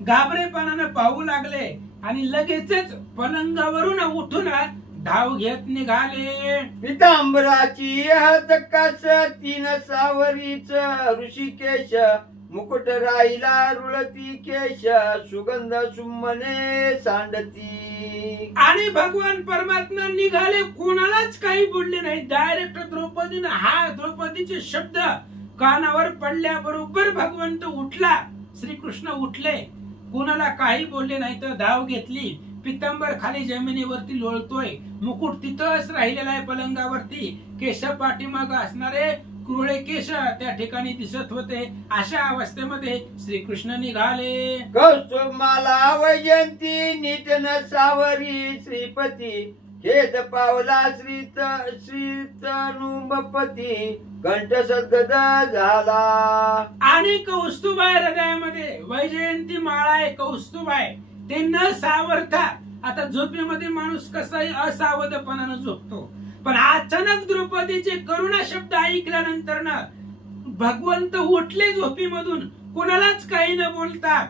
घाबरेपणानं पाहू लागले आणि लगेचच पलंगावरून उठून धाव घेत निघाले. पितांबराची हदकाच तीन सावरीच ऋषिकेश मुकुट राहिला रुळती केश सुगंध सुमने सांडती. आणि भगवान परमात्मा निघाले, कोणालाच काही बोलले नाही. डायरेक्ट द्रौपदीनं हा द्रौपदीचे शब्द कानावर पडल्याबरोबर भगवंत उठला, श्रीकृष्ण उठले, कोणाला काही बोलले नाही. तर धाव घेतली, पितांबर खाली जमिनीवरती लोळतोय, मुकुट तिथंच राहिलेला आहे पलंगावरती, केश पाठीमाग असणारे कुरळे केश त्या ठिकाणी दिसत होते. अशा अवस्थेमध्ये श्रीकृष्ण निघाले. कौस्तुमाला वैजयंती नीट न सावरी श्रीपती, खेद पावला श्रीतनुपती, कंठ सद्गद झाला. आणि कौस्तुभ आहे हृदयामध्ये, वैजयंती माळा आहे, कौस्तुभ आहे, ते न सावरता. आता झोपेमध्ये माणूस कसाही असावधपणानं झोपतो, पण अचानक द्रौपदीचे करुणा शब्द ऐकल्यानंतर ना भगवंत उठले झोपीमधून, कोणालाच काही न बोलता.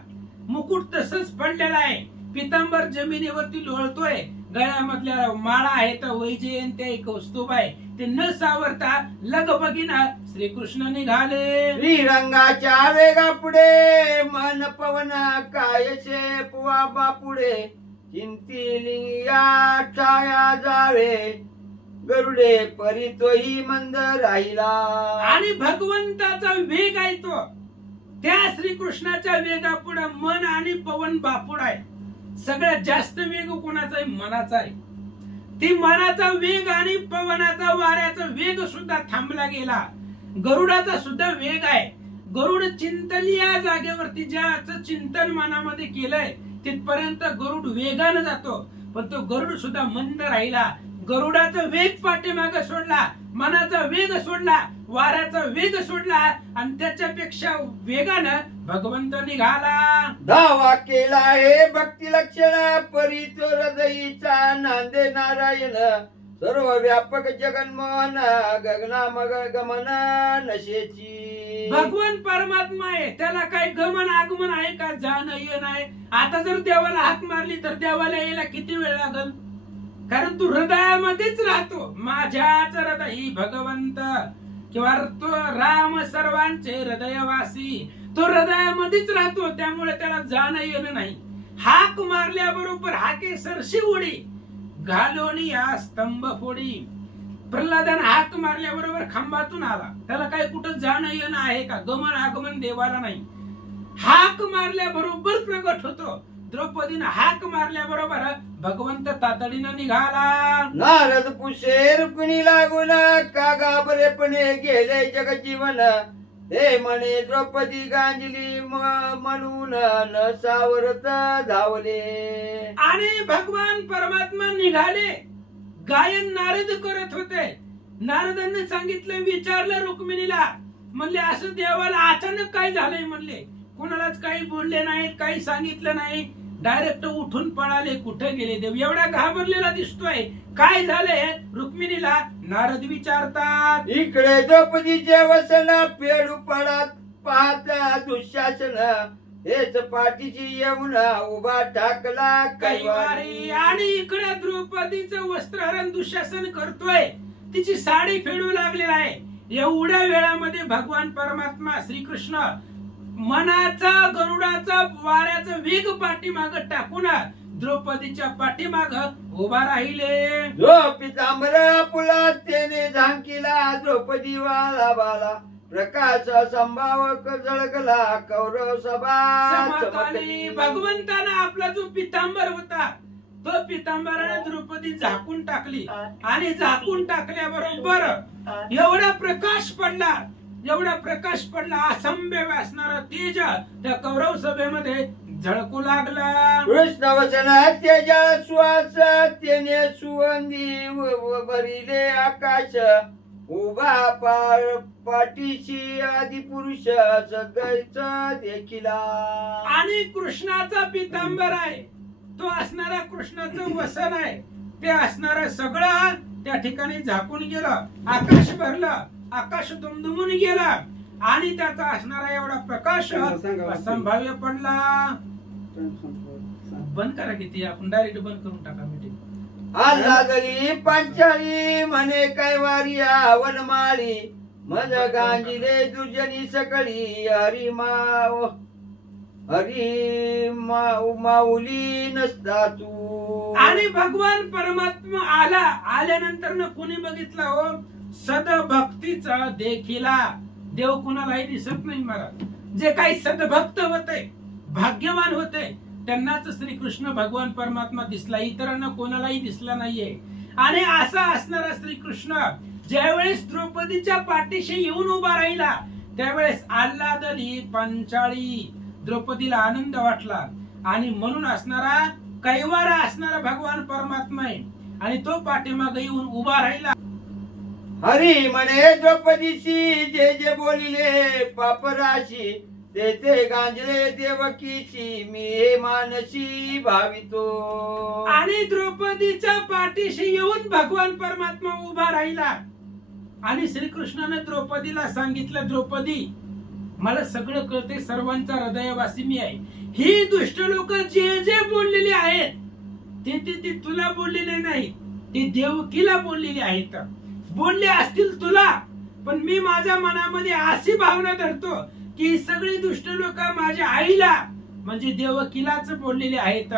मुकुट तसंच पडलेला आहे, पितांबर जमिनीवरती लोळतोय, गळ्यामधल्या माळा आहे तर वैजयंती आहे, कौस्तुभ आहे, ते न सावरता लगबगीना श्रीकृष्ण निघाले. श्रीरंगाच्या वेगा पुढे मन पवन कायचे पुवा बापुढे, चिंतिलिंगा छाया जावे गरुडे परी तोही मंद राहिला. आणि भगवंताचा वेग आहे तो, त्या श्रीकृष्णाच्या वेगापुढे मन आणि पवन बापुड आहे. सगळ्यात जास्त वेग कोणाचा आहे? मनाचा आहे. ती मनाचा वेग आणि पवनाचा वाऱ्याचा वेग सुद्धा थांबला गेला. गरुडाचा सुद्धा वेग आहे. गरुड चिंतली या जागेवरती, ज्याचं चिंतन मनामध्ये केलंय तिथपर्यंत गरुड वेगानं जातो, पण तो गरुड सुद्धा मंद राहिला. गरुडाचा वेग पाठीमागे सोडला, मनाचा वेग सोडला, वाऱ्याचा वेग सोडला, आणि त्याच्यापेक्षा वेगानं भगवंत निघाला. धावा केला हे भक्ती लक्षण परी तो हृदयीचा नांदे नारायण, सर्व व्यापक जगन्मोहन गगना मग गमन नशेची. भगवान परमात्मा आहे, त्याला काय गमन आगमन आहे का? जाणं येणं आहे. आता जर देवाला हाक मारली तर देवाला यायला किती वेळ लागल? कारण तू हृदयामध्येच राहतो. माझ्याच हृदयी भगवंत, किंवा तो राम सर्वांचे हृदयवासी, तो हृदयामध्येच राहतो. त्यामुळे त्याला जाणं येणं नाही. हाक मारल्याबरोबर हाके सरशी उडी घालोनी या स्तंभ फोडी. प्रल्हादानं हाक मारल्याबरोबर खांबातून आला, त्याला काही कुठं जाणं येणं आहे का? गमन आगमन देवाला नाही. हाक मारल्याबरोबर प्रगट होतो. द्रौपदीनं हाक मारल्याबरोबर भगवंत तातडीनं निघाला. नारद पुषे रुक्मिणी लागून का घाबरेपणे गेले जगजीवन, हे म्हणे द्रौपदी गांजली म्हणून न सावरत धावले. आणि भगवान परमात्मा निघाले. गायन नारद करत होते. नारदांनी सांगितलं, विचारलं रुक्मिणीला, म्हणले असं देवाला अचानक काय झालंय? म्हणले कोणालाच काही बोलले नाहीत, काही सांगितलं नाही, डायरेक्ट उठून पळाले. कुठे गेले देव? एवढा घाबरलेला दिसतोय, काय झालंय? रुक्मिणीला नारद विचारतात. इकडे द्रौपदीचे वसन पेडू पडत पाहता दुःशासन, हेच पाठीची येऊन उभा टाकला कैवारी. आणि इकडे द्रौपदीचं वस्त्रहरण दुःशासन करतोय, तिची साडी फेडू लागलेला आहे. एवढ्या वेळामध्ये भगवान परमात्मा श्रीकृष्ण मनाचा गरुडाचा वाऱ्याचा वेग पाठीमाग टाकून द्रौपदीच्या पाठीमाग उभा राहिले. जो पितांबर पुला त्याने झांकीला, द्रौपदी वाला बाला प्रकाश संभावक झळकला, कौरव सभा चमकली. भगवंतानं आपला जो पितांबर होता, तो पितांबराने द्रौपदी झाकून टाकली. आणि झाकून टाकल्याबरोबर एवढा प्रकाश पडला, एवढा प्रकाश पडला, असंभ्य असणारा तेज त्या कौरव सभेमध्ये झळकू लागला. कृष्ण वचन तेजा श्वास त्याने सुवंदी भरिले आकाश, उभा पाठीशी आदि पुरुष सदैच देखिला. आणि कृष्णाचा पितांबर आहे, तो असणारा कृष्णाचं वसन आहे, ते असणारा सगळं त्या ठिकाणी झाकून गेलं. आकाश भरलं, आकाश दुमदुमून गेला, आणि त्याचा असणारा एवढा प्रकाश असंभाव्य पडला. बंद करा किती, आपण डायरेक्ट बंद करून टाका मीटिंग. लागली पांचाळी म्हणे कैवारी वनमाळी, मज गांजिले दुर्जनी सकळी माऊली नसता तू. आणि भगवान परमात्मा आल्यानंतर न कुणी बघितला हो सदभक्तीचा देखिला. देव कुणालाही दिसत नाही महाराज. जे काही सदभक्त होते भाग्यवान होते त्यांनाच श्रीकृष्ण भगवान परमात्मा दिसला, इतरांना कोणालाही दिसला नाहीये. आणि असा असणारा श्रीकृष्ण ज्यावेळेस द्रौपदीच्या पाठीशी येऊन उभा राहिला त्यावेळेस आल्हादली पंचाळी. द्रौपदीला आनंद वाटला आणि म्हणून असणारा कैवारा असणारा भगवान परमात्मा आहे आणि तो पाठीमागे येऊन उभा राहिला. हरी म्हणे द्रौपदीशी जे जे बोलिले पापराशी ते ते गांजले देवकीशी मी हे मानसी भावितो. आणि द्रौपदीच्या पाठीशी येऊन भगवान परमात्मा उभा राहिला आणि श्रीकृष्णाने द्रौपदीला सांगितलं, द्रौपदी मला सगळं कळते, सर्वांचा हृदयवासी मी आहे. ही दुष्ट लोक जे जे बोललेली आहेत ते तुला बोललेले नाही, ते देवकीला बोललेली आहेत. बोलले असतील तुला, पण मी माझ्या मनामध्ये अशी भावना धरतो की सगळी दुष्ट लोक माझ्या आईला म्हणजे देवकीलाच बोललेले आहेत.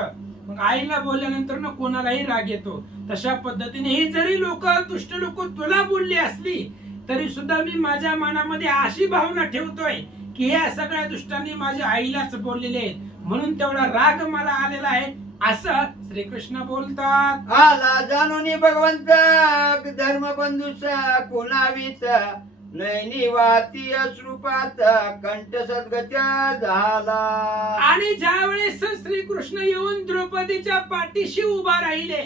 मग आईला बोलल्यानंतर ना कोणालाही राग येतो. तशा पद्धतीने ही जरी दुष्ट लोक तुला बोलली असली तरी सुद्धा मी माझ्या मनामध्ये अशी भावना ठेवतोय की या सगळ्या दुष्टांनी माझ्या आईलाच बोललेले आहेत, म्हणून तेवढा राग मला आलेला आहे असं श्रीकृष्ण बोलतात. आला जाणून भगवंत धर्मबंधूचा कोणावीत नैनी वाती अश्रुपात कंठ सद्गत्या झाला. आणि ज्या वेळेस श्रीकृष्ण येऊन द्रौपदीच्या पाठीशी उभा राहिले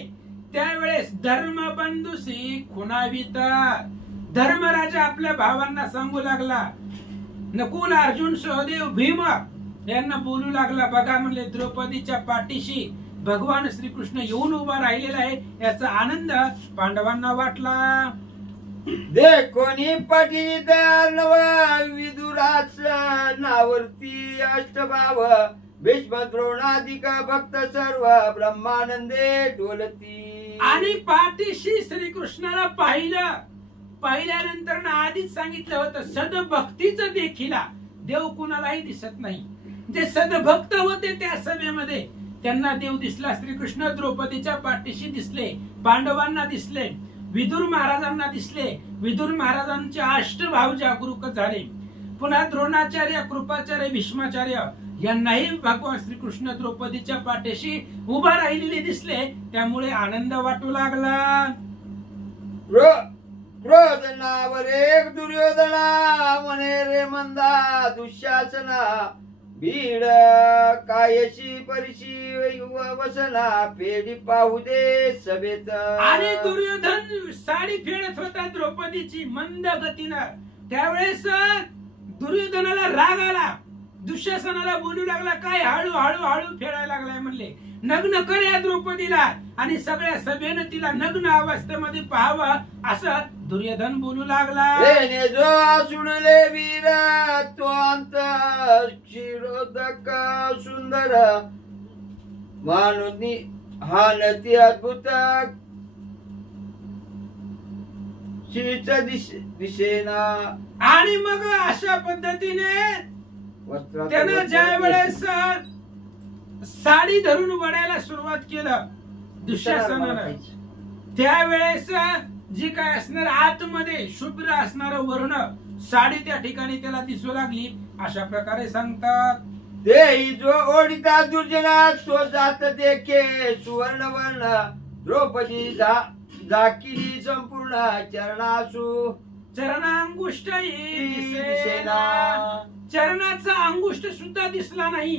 त्यावेळेस धर्मबंधूशी खुणावीत. धर्मराजा आपल्या भावांना सांगू लागला, नकुल अर्जुन सहदेव भीम यांना बोलू लागला, बघा म्हणले द्रौपदीच्या पाठीशी भगवान श्रीकृष्ण येऊन उभा राहिलेला आहे, याचा आनंद पांडवांना वाटला. देखोनी पाठी दयानवा विदुराच नावरती अष्टभाव भीष्म द्रोणादिक भक्त सर्व ब्रह्मानंदे डोलती. आणि पाठीशी श्रीकृष्णाला पाहिल्यानंतर आधीच सांगितलं होतं सदभक्तीचं देखिला. देव कुणालाही दिसत नाही. जे सदभक्त होते त्या सभेमध्ये त्यांना देव दिसला. श्रीकृष्ण द्रौपदीच्या पाठीशी दिसले, पांडवांना दिसले, विदुर महाराजांना दिसले. विदुर महाराजांचे अष्टभाव जागरूक झाले. पुन्हा द्रोणाचार्य, कृपाचार्य, भीष्माचार्य यांनाही भगवान श्रीकृष्ण द्रौपदीच्या पाठीशी उभा राहिलेले दिसले. त्यामुळे आनंद वाटू लागला. क्रोध नावर एक दुर्योधना म्हणे रे मंदा दुःशासना भीड कायशी परिशी वसना पेढी पाहू दे सभेत. आणि दुर्योधन साडी फेडत होता द्रौपदीची मंद गतीनं. त्यावेळेस दुर्योधनाला राग आला, दुःशासनाला बोलू लागला, काय हळू हळू हळू फेडायला लागलाय म्हणले, नग्न कर या द्रौपदीला. आणि सगळ्या सभेनं तिला नग्न अवस्थेमध्ये पाहावं असं दुर्योधन बोलू लागला. जो सुडले वीर तो अंत क्षीरोदक सुंदर मानुनी हा नती अद्भुत शीच दिसेना. आणि मग अशा पद्धतीने त्यानं ज्या वेळेस साडी धरून वडायला सुरुवात केलं दुःशासनानं, त्यावेळेस जी काय असणार आतमध्ये शुभ्र असणार वर्ण साडी त्या ठिकाणी त्याला दिसू लागली. अशा प्रकारे सांगतात, तेही जो ओढिता दुर्जना तो जात देखे सुवर्ण वर्ण द्रौपदी जाकिली संपूर्ण चरणासु चरणांगुष्ट चरणाचा अंगुष्ट सुद्धा दिसला नाही.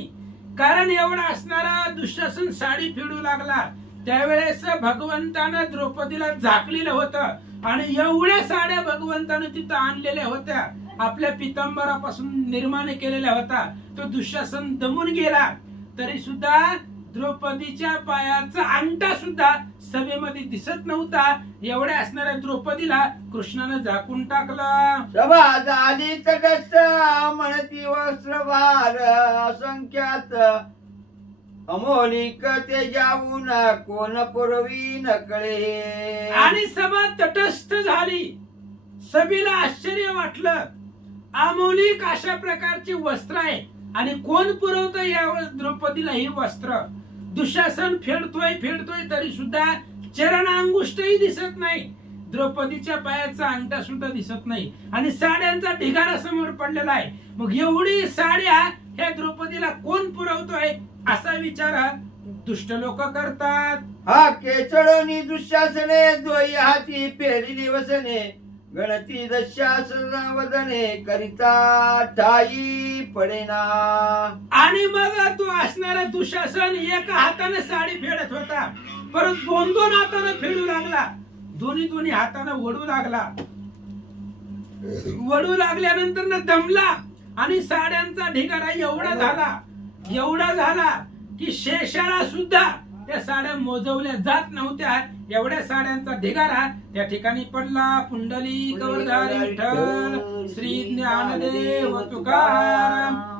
कारण एवढा असणारा दुःशासन साडी फेडू लागला. त्यावेळेस भगवंतानं द्रौपदीला झाकलेलं होतं आणि एवढ्या साड्या भगवंतानं तिथं आणलेल्या होत्या, आपल्या पितांबरापासून निर्माण केलेल्या होता. तो दुःशासन दमून गेला तरी सुद्धा द्रौपदीच्या पायाचा अंगठा सुद्धा सभेमध्ये दिसत नव्हता. एवढ्या असणाऱ्या द्रौपदीला कृष्णानं झाकून टाकलं. सभा झाली तटस्थ म्हणती वस्त्रभार असंख्यात अमोलिक ते जाऊन कोण पुरवी नकळे. आणि सभा तटस्थ झाली, सभेला आश्चर्य वाटलं. अमौलिक अशा प्रकारची वस्त्र आहे आणि कोण पुरवतं या द्रौपदीला ही वस्त्र? दुःशासन फेडतोय तरी सुद्धा चरणांगुष्टही दिसत नाही. द्रौपदीच्या पायाचा अंगठा सुद्धा दिसत नाही आणि साड्यांचा ढिगारा समोर पडलेला आहे. मग एवढी साड्या ह्या द्रौपदीला कोण पुरवतोय असा विचार दुष्ट लोक करतात. हा केचळोनी दुःशासने द्वयी हाती फेरिली वसने गणती दशासन वदने करिता ठाई पडेना. आणि मग तो असणारा दुःशासन एका हाताने साडी फेडत होता, परत दोन हाताने फेडू लागला, दोन्ही हाताने वडू लागल्यानंतर ना दमला आणि साड्यांचा ढिगारा एवढा झाला की शेषाला सुद्धा त्या साड्या मोजवल्या जात नव्हत्या. एवढ्या साड्यांचा ढिगारा त्या ठिकाणी पडला. पुंडलिक वरधारी विठ्ठल श्री ज्ञानदेव तुकाराम